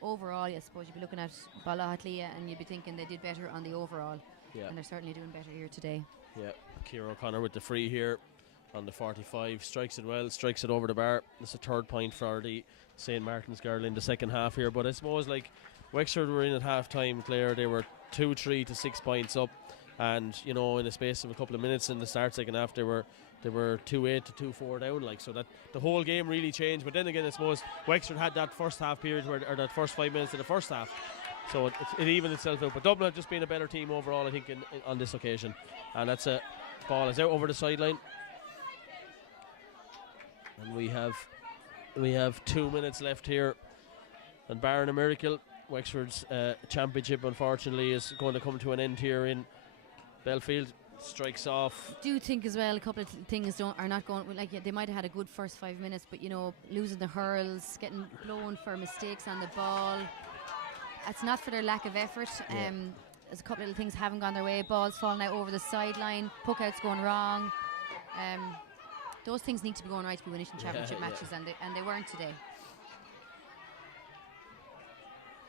overall, I suppose you'd be looking at Ballaghatlia and you'd be thinking they did better on the overall, and they're certainly doing better here today. Yeah, Ciara O'Connor with the free here on the 45, strikes it well, strikes it over the bar. That's a third point for the St. Martin's girl in the second half here. But I suppose Wexford were in at half time, Claire. They were 2-3 to 6 points up. and in the space of a couple of minutes in the start second half, they were 2-8 to 2-4 down, like, so that the whole game really changed. But then again, I suppose Wexford had that first half period or that first 5 minutes of the first half, so it evened itself out. But Dublin have just been a better team overall, I think, on this occasion. And that's a ball is out over the sideline, and we have 2 minutes left here. And barring a miracle, Wexford's championship unfortunately is going to come to an end here in Belfield. Strikes off. I do think as well a couple of things are not going like, they might have had a good first 5 minutes, but losing the hurls, getting blown for mistakes on the ball, it's not for their lack of effort. There's a couple of little things haven't gone their way. Balls falling out over the sideline, puck outs going wrong. Those things need to be going right to be winning championship matches, and they weren't today.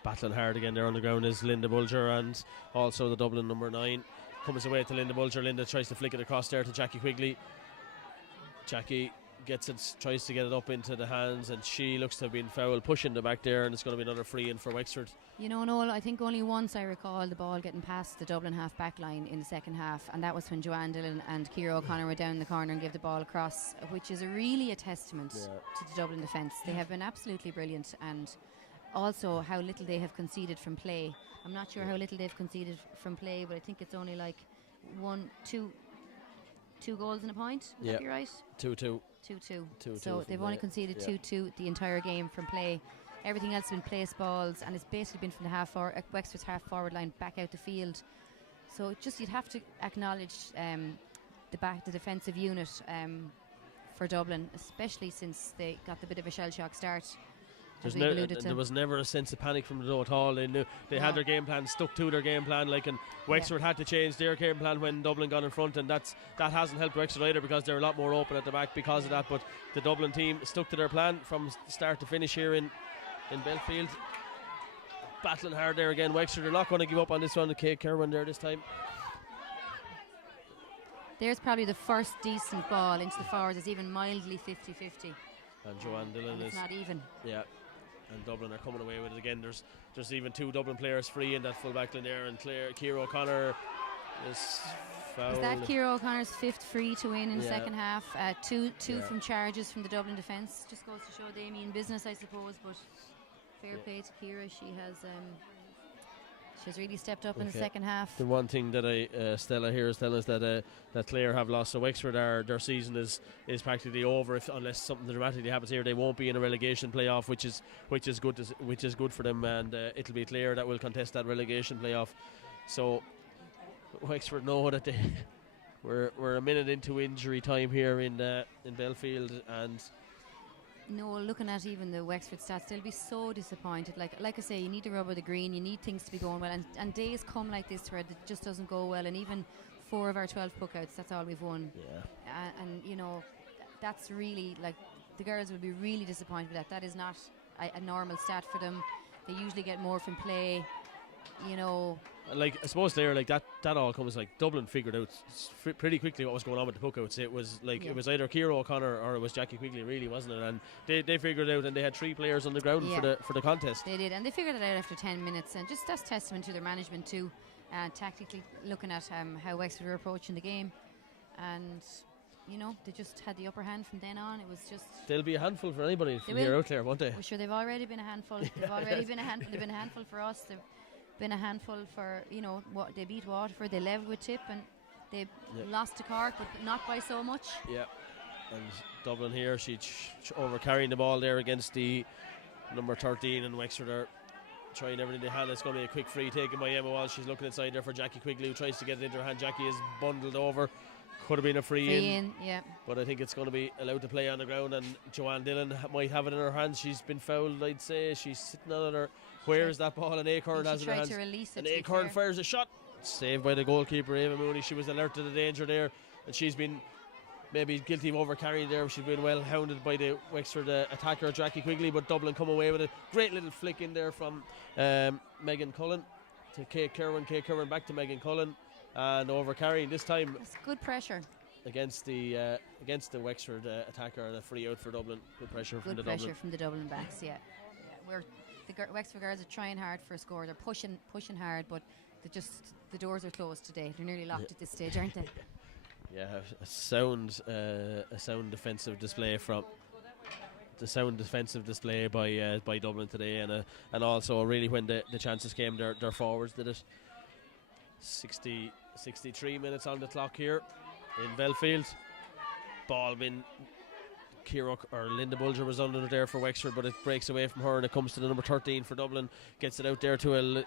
Battling hard again there on the ground is Linda Bulger, and also the Dublin number 9 comes away to Linda Bulger. Linda tries to flick it across there to Jackie Quigley. Jackie gets it, tries to get it up into the hands, and she looks to have been fouled, pushing the back there, and it's going to be another free in for Wexford. Noel, I think only once I recall the ball getting past the Dublin half back line in the second half, and that was when Joanne Dillon and Ciara O'Connor were down in the corner and gave the ball across, which is really a testament to the Dublin defence. They have been absolutely brilliant, and also how little they have conceded from play. I'm not sure how little they've conceded from play, but I think it's only like two goals and a point. Would that be right? 2-2. 2-2. So they've only conceded 2-2 the entire game from play. Everything else has been place balls, and it's basically been from the Wexford's half forward line back out the field. So you'd have to acknowledge the defensive unit for Dublin, especially since they got the bit of a shell shock start. There was never a sense of panic from the door at all. They knew they had their game plan, stuck to their game plan, and Wexford had to change their game plan when Dublin got in front, and that hasn't helped Wexford either, because they're a lot more open at the back because of that. But the Dublin team stuck to their plan from start to finish here in Belfield. Battling hard there again. Wexford are not going to give up on this one. The Kate Kerwin there this time. There's probably the first decent ball into the forwards. It's even mildly 50-50. And Joanne Dillon is not even. Yeah. And Dublin are coming away with it again. There's even 2 Dublin players free in that full back line there, and Ciara O'Connor is fouled. Was that Ciara O'Connor's 5th free to win in the second half? Two from charges from the Dublin defence. Just goes to show they mean business, I suppose. But fair play to Ciara. She's really stepped up in the second half. The one thing that Stella here is telling us that Clare have lost. So Wexford, their season is practically over unless something dramatically happens here. They won't be in a relegation playoff, which is good for them, and it'll be Clare that will contest that relegation playoff. So Wexford know that we're a minute into injury time here in Belfield, and looking at even the Wexford stats, they'll be so disappointed. Like I say, you need the rub of the green, you need things to be going well, and days come like this where it just doesn't go well, and even 4 of our 12 puckouts, that's all we've won. And that's really, the girls will be really disappointed with that. That is not a normal stat for them. They usually get more from play, I suppose there, that all comes Dublin figured out pretty quickly what was going on with the puckouts. It was it was either Ciara O'Connor or it was Jackie Quigley, really, wasn't it? And they figured it out, and they had 3 players on the ground for the contest. They did, and they figured it out after 10 minutes, and just that's testament to their management too, tactically looking at how Wexford were approaching the game, and they just had the upper hand from then on. It was just, they'll be a handful for anybody from here out there, won't they? Well, sure, they've already been a handful. They've already been a handful. They've been a handful for us. They've been a handful for what they beat Waterford. They levelled with Tip, and they lost to Cork, but not by so much. Yeah, and Dublin here, she over carrying the ball there against the number 13, and Wexford are trying everything they had. It's going to be a quick free taken by Emma Walsh. She's looking inside there for Jackie Quigley, who tries to get it into her hand. Jackie is bundled over. Could have been a free in, but I think it's going to be allowed to play on the ground, and Joanne Dillon might have it in her hands. She's been fouled, I'd say. She's sitting on her. Where is that ball? And Acorn has it in her hands. To release it, and Acorn fires a shot. Saved by the goalkeeper, Ava Mooney. She was alert to the danger there, and she's been maybe guilty of overcarrying there. She's been well hounded by the Wexford attacker, Jackie Quigley, but Dublin come away with a great little flick in there from Megan Cullen to Kate Kerwin. Kate Kerwin back to Megan Cullen. And overcarrying this time. It's good pressure against the Wexford attacker, and a free out for Dublin. Good pressure from the Dublin. Good pressure from the Dublin backs. Wexford girls are trying hard for a score. They're pushing hard, but the doors are closed today. They're nearly locked at this stage, aren't they? Yeah, a sound defensive display by Dublin today, and also really when the chances came, their forwards did it. 63 minutes on the clock here in Belfield. Ball been Linda Bulger was under there for Wexford, but it breaks away from her and it comes to the number 13 for Dublin. Gets it out there to a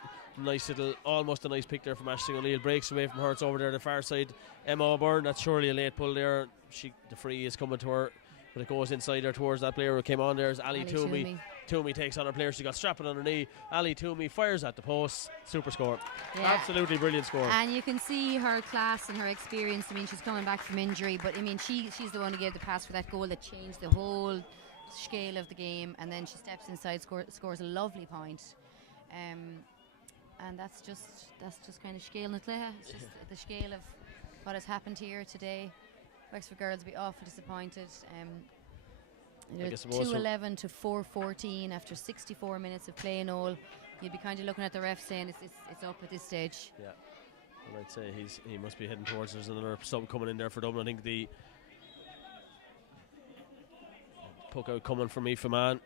almost a nice pick there from Aisling O'Neill. Breaks away from her. It's over there the far side. Emma O'Byrne. That's surely a late pull there. The free is coming to her, but it goes inside there towards that player who came on there. Is Ali Toomey. Toomey takes on her player. She got strapping on her knee. Ali Toomey fires at the post. Super score. Yeah. Absolutely brilliant score. And you can see her class and her experience. I mean, she's coming back from injury, but I mean, she's the one who gave the pass for that goal that changed the whole scale of the game. And then she steps inside, scores a lovely point. And that's just kind of scale na cluiche. It's just the scale of what has happened here today. Wexford girls will be awfully disappointed. 2-11 to 4-14 after 64 minutes of play and all. You'd be kind of looking at the ref saying it's up at this stage. Yeah, and I'd say he must be heading towards. There's another sub coming in there for Dublin. I think the puck out coming from Aoife Mann.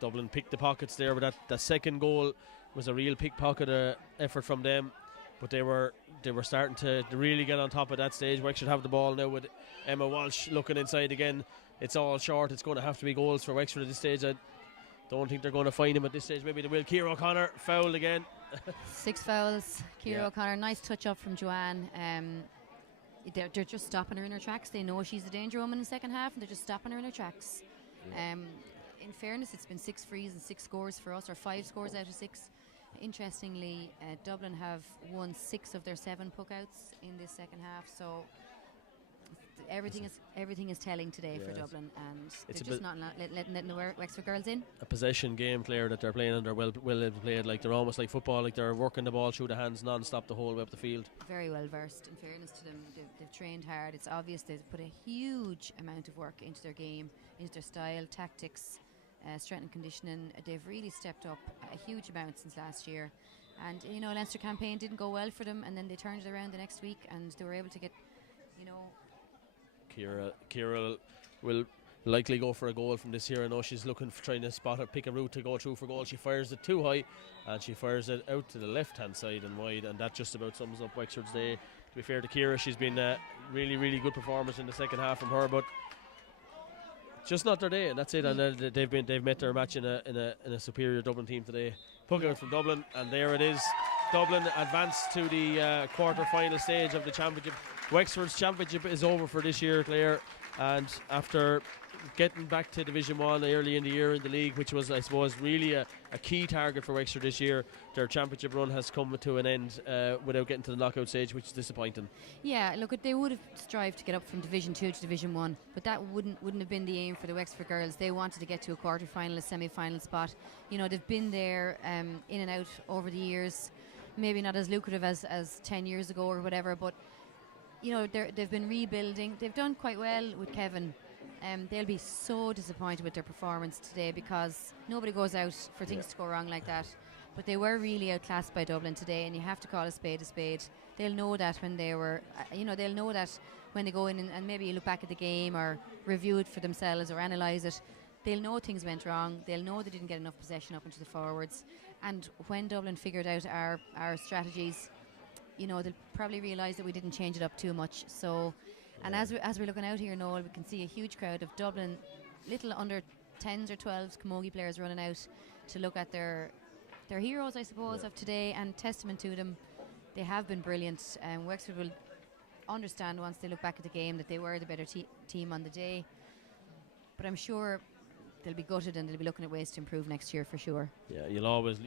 Dublin picked the pockets there, but that second goal was a real pickpocket effort from them. But they were starting to really get on top at that stage. Wexford have the ball now with Emma Walsh looking inside again. It's all short. It's going to have to be goals for Wexford at this stage. I don't think they're going to find him at this stage. Maybe they will. Ciara O'Connor fouled again. 6 fouls. Ciara O'Connor. Nice touch up from Joanne. They're just stopping her in her tracks. They know she's the danger woman in the second half, and they're just stopping her in her tracks. Yeah. In fairness, it's been 6 frees and 6 scores for us, or 5 scores out of 6. Interestingly, Dublin have won 6 of their 7 puckouts in this second half, so everything is telling today for Dublin, and they're just not letting the Wexford girls in. A possession game, Claire, that they're playing, and they're well played. Like they're almost like football, like they're working the ball through the hands non-stop the whole way up the field. Very well versed, in fairness to them. They've trained hard. It's obvious they've put a huge amount of work into their game, into their style, tactics, strength and conditioning. They've really stepped up a huge amount since last year, and Leinster campaign didn't go well for them, and then they turned it around the next week and they were able to get Ciara will likely go for a goal from this here. I know she's looking for trying to pick a route to go through for goal. She fires it too high and she fires it out to the left hand side and wide, and that just about sums up Wexford's day. To be fair to Ciara, she's been a really good performance in the second half from her, but just not their day, and that's it. And they've met their match in a superior Dublin team today. Puck out from Dublin, and there it is. Dublin advanced to the quarter-final stage of the championship. Wexford's championship is over for this year, Claire, and after getting back to Division 1 early in the year in the league, which was, I suppose, really a key target for Wexford this year, their championship run has come to an end without getting to the knockout stage, which is disappointing. Yeah, look, they would have strived to get up from Division 2 to Division 1, but that wouldn't have been the aim for the Wexford girls. They wanted to get to a quarter-final, a semi-final spot. They've been there in and out over the years, maybe not as lucrative as 10 years ago or whatever, but they've been rebuilding. They've done quite well with Kevin. They'll be so disappointed with their performance today because nobody goes out for things to go wrong like that. But they were really outclassed by Dublin today, and you have to call a spade a spade. They'll know that when they were, they'll know that when they go in and maybe look back at the game or review it for themselves or analyse it. They'll know things went wrong. They'll know they didn't get enough possession up into the forwards. And when Dublin figured out our strategies, they'll probably realise that we didn't change it up too much. So, and as we're looking out here, Noel, we can see a huge crowd of Dublin, little under 10s or 12s Camogie players running out to look at their heroes, I suppose, of today, and testament to them. They have been brilliant. Wexford will understand once they look back at the game that they were the better team on the day. But I'm sure they'll be gutted and they'll be looking at ways to improve next year for sure. Yeah, you'll always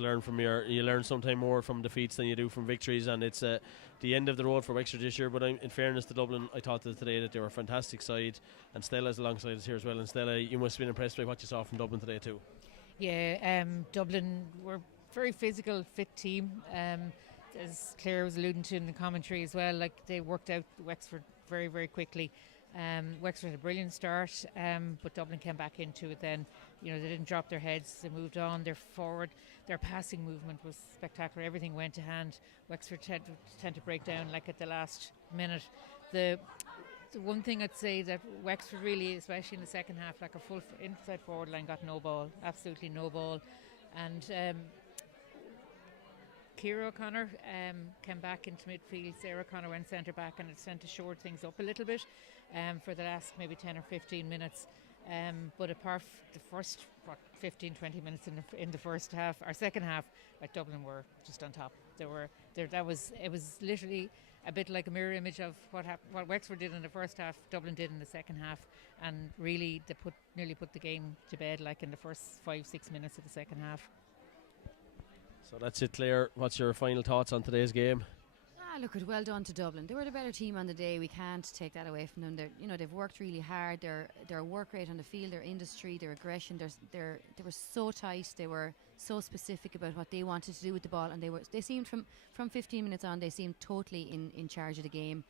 learn from you learn sometime more from defeats than you do from victories, and it's the end of the road for Wexford this year. But in fairness to Dublin, I thought that today that they were a fantastic side, and Stella's alongside us here as well. And Stella, you must have been impressed by what you saw from Dublin today too. Yeah, Dublin were very physical, fit team. As Claire was alluding to in the commentary as well, like they worked out Wexford very, very quickly. Wexford had a brilliant start, but Dublin came back into it then. They didn't drop their heads, they moved on, their passing movement was spectacular, everything went to hand. Wexford tend to break down like at the last minute. The one thing I'd say that Wexford really, especially in the second half, like a full inside forward line got no ball, absolutely no ball. And Ciara O'Connor came back into midfield. Sarah O'Connor went centre back, and it tended to shore things up a little bit for the last maybe 10 or 15 minutes. But apart from the first 15, 20 minutes in the first half, our second half, like Dublin were just on top. It was literally a bit like a mirror image of what Wexford did in the first half, Dublin did in the second half, and really they nearly put the game to bed like in the first 5-6 minutes of the second half. So that's it, Claire. What's your final thoughts on today's game? Look, well done to Dublin. They were the better team on the day. We can't take that away from them. They've worked really hard. Their work rate on the field, their industry, their aggression. They were so tight. They were so specific about what they wanted to do with the ball, and they seemed from 15 minutes on, they seemed totally in charge of the game.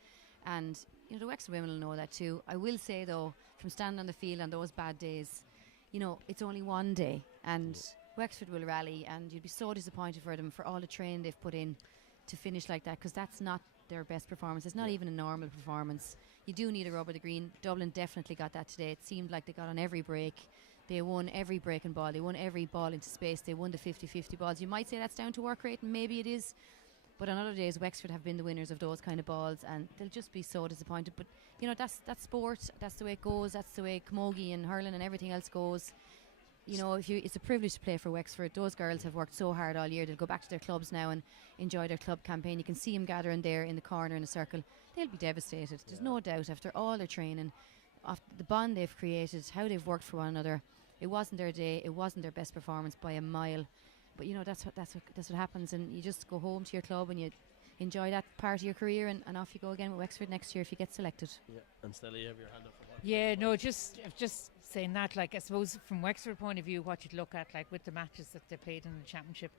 And the Wexford women will know that too. I will say though, from standing on the field on those bad days, it's only one day, and Wexford will rally, and you'd be so disappointed for them for all the training they've put in to finish like that, because that's not their best performance. It's not even a normal performance. You do need a rub of the green. Dublin definitely got that today. It seemed like they got on every break. They won every breaking ball. They won every ball into space. They won the 50-50 balls. You might say that's down to work rate, and maybe it is, but on other days Wexford have been the winners of those kind of balls, and they'll just be so disappointed. But that's sport. That's the way it goes. That's the way camogie and hurling and everything else goes. It's a privilege to play for Wexford. Those girls have worked so hard all year. They'll go back to their clubs now and enjoy their club campaign. You can see them gathering there in the corner in a circle. They'll be devastated. There's no doubt, after all their training, after the bond they've created, how they've worked for one another. It wasn't their day. It wasn't their best performance by a mile. But that's what happens, and you just go home to your club and you enjoy that part of your career, and off you go again with Wexford next year if you get selected. Yeah, and Stella, you have your hand up for what? Yeah, no, just saying that, like, I suppose from Wexford point of view, what you'd look at, like, with the matches that they played in the championship,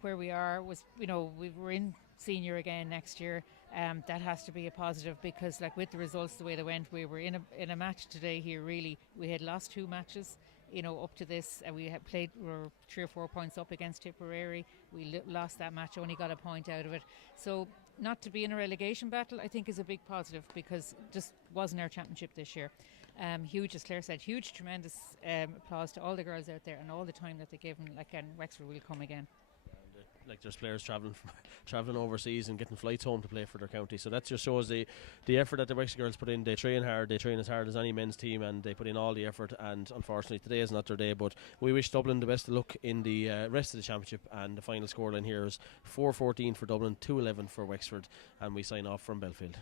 where we are was, we were in senior again next year. That has to be a positive, because, like, with the results the way they went, we were in a match today here. Really, we had lost 2 matches, up to this, and we had played. We were 3 or 4 points up against Tipperary. We lost that match, only got a point out of it. So not to be in a relegation battle, I think, is a big positive, because it just wasn't our championship this year. Huge, as Claire said, tremendous applause to all the girls out there and all the time that they gave them. Like, and Wexford will come again. Like, there's players travelling overseas and getting flights home to play for their county. So that just shows the effort that the Wexford girls put in. They train hard. They train as hard as any men's team, and they put in all the effort. And unfortunately, today is not their day. But we wish Dublin the best of luck in the rest of the championship. And the final scoreline here is 4-14 for Dublin, 2-11 for Wexford. And we sign off from Belfield.